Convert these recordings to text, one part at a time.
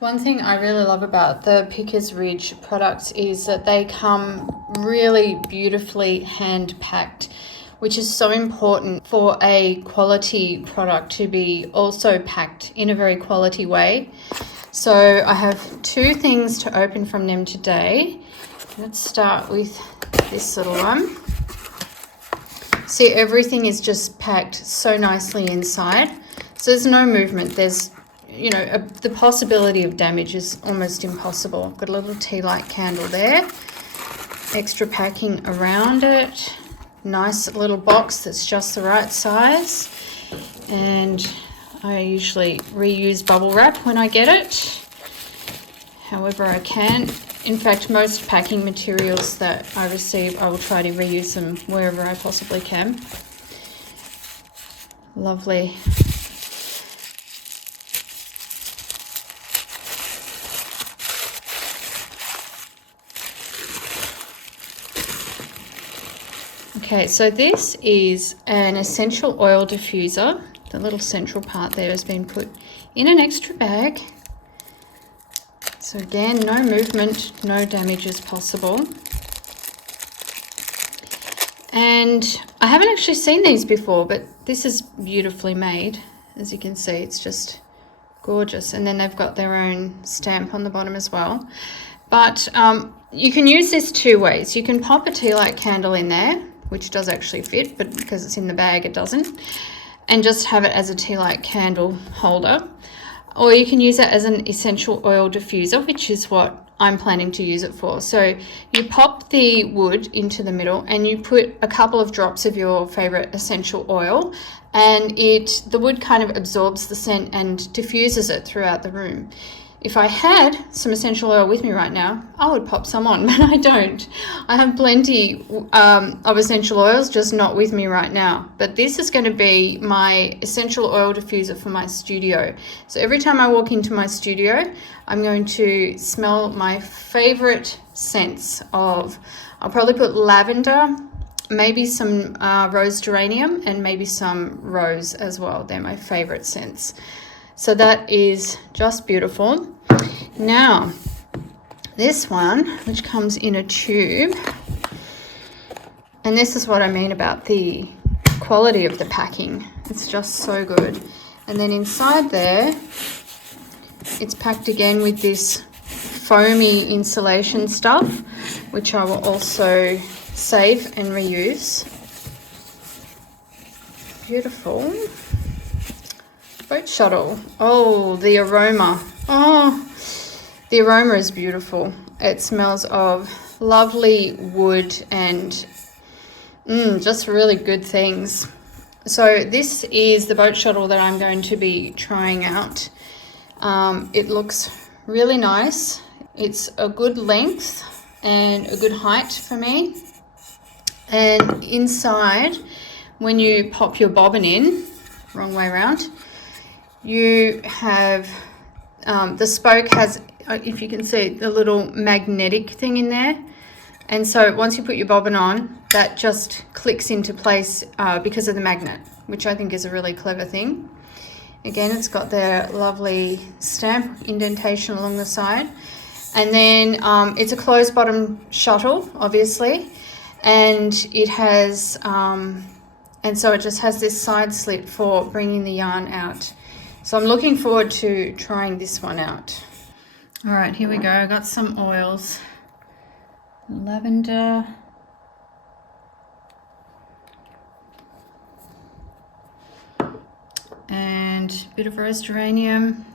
One thing I really love about the Pickers Ridge products is that they come really beautifully hand packed, which is so important for a quality product to be also packed in a very quality way. So I have two things to open from them today. Let's start with this little one. See, everything is just packed so nicely inside. So there's no movement. There's, the possibility of damage is almost impossible. I've got a little tea light candle there. Extra packing around it. Nice little box that's just the right size. And I usually reuse bubble wrap when I get it, however I can. In fact, most packing materials that I receive, I will try to reuse them wherever I possibly can. Lovely. Okay, so this is an essential oil diffuser. The little central part there has been put in an extra bag. So again, no movement, no damage is possible. And I haven't actually seen these before, but this is beautifully made. As you can see, it's just gorgeous. And then they've got their own stamp on the bottom as well. But you can use this two ways. You can pop a tea light candle in there, which does actually fit, but because it's in the bag, it doesn't. And just have it as a tea light candle holder. Or you can use it as an essential oil diffuser, which is what I'm planning to use it for. So you pop the wood into the middle and you put a couple of drops of your favorite essential oil, and the wood kind of absorbs the scent and diffuses it throughout the room. If I had some essential oil with me right now, I would pop some on, but I don't. I have plenty of essential oils, just not with me right now. But this is going to be my essential oil diffuser for my studio. So every time I walk into my studio, I'm going to smell my favorite scents of, I'll probably put lavender, maybe some rose geranium, and maybe some rose as well. They're my favorite scents. So that is just beautiful. Now, this one, which comes in a tube, and this is what I mean about the quality of the packing. It's just so good. And then inside there, it's packed again with this foamy insulation stuff, which I will also save and reuse. Beautiful. Boat shuttle. Oh, the aroma. Oh, the aroma is beautiful. It smells of lovely wood and just really good things. So this is the boat shuttle that I'm going to be trying out. It looks really nice. It's a good length and a good height for me. And inside, when you pop your bobbin in, wrong way around, you have the spoke has, if you can see, the little magnetic thing in there, and so once you put your bobbin on, that just clicks into place because of the magnet, which I think is a really clever thing. Again, it's got their lovely stamp indentation along the side, and then it's a closed bottom shuttle, obviously, and it has and so it just has this side slit for bringing the yarn out. So I'm looking forward to trying this one out. All right, here we go. I got some oils. Lavender. And a bit of rose geranium.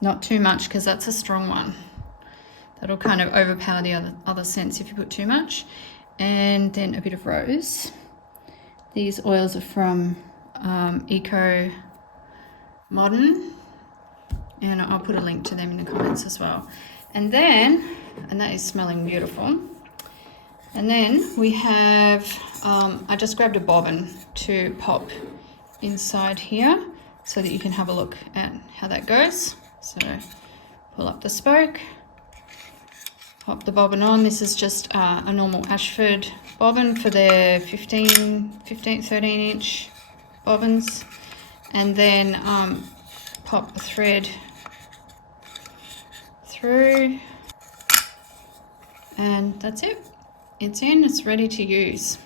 Not too much, because that's a strong one. That'll kind of overpower the other scents if you put too much. And then a bit of rose. These oils are from Eco Modern, and I'll put a link to them in the comments as well. And then, and that is smelling beautiful. And then we have, I just grabbed a bobbin to pop inside here so that you can have a look at how that goes. So pull up the spoke, pop the bobbin on. This is just a normal Ashford bobbin for their 13 inch bobbins. and then pop the thread through, and that's it. It's in, it's ready to use.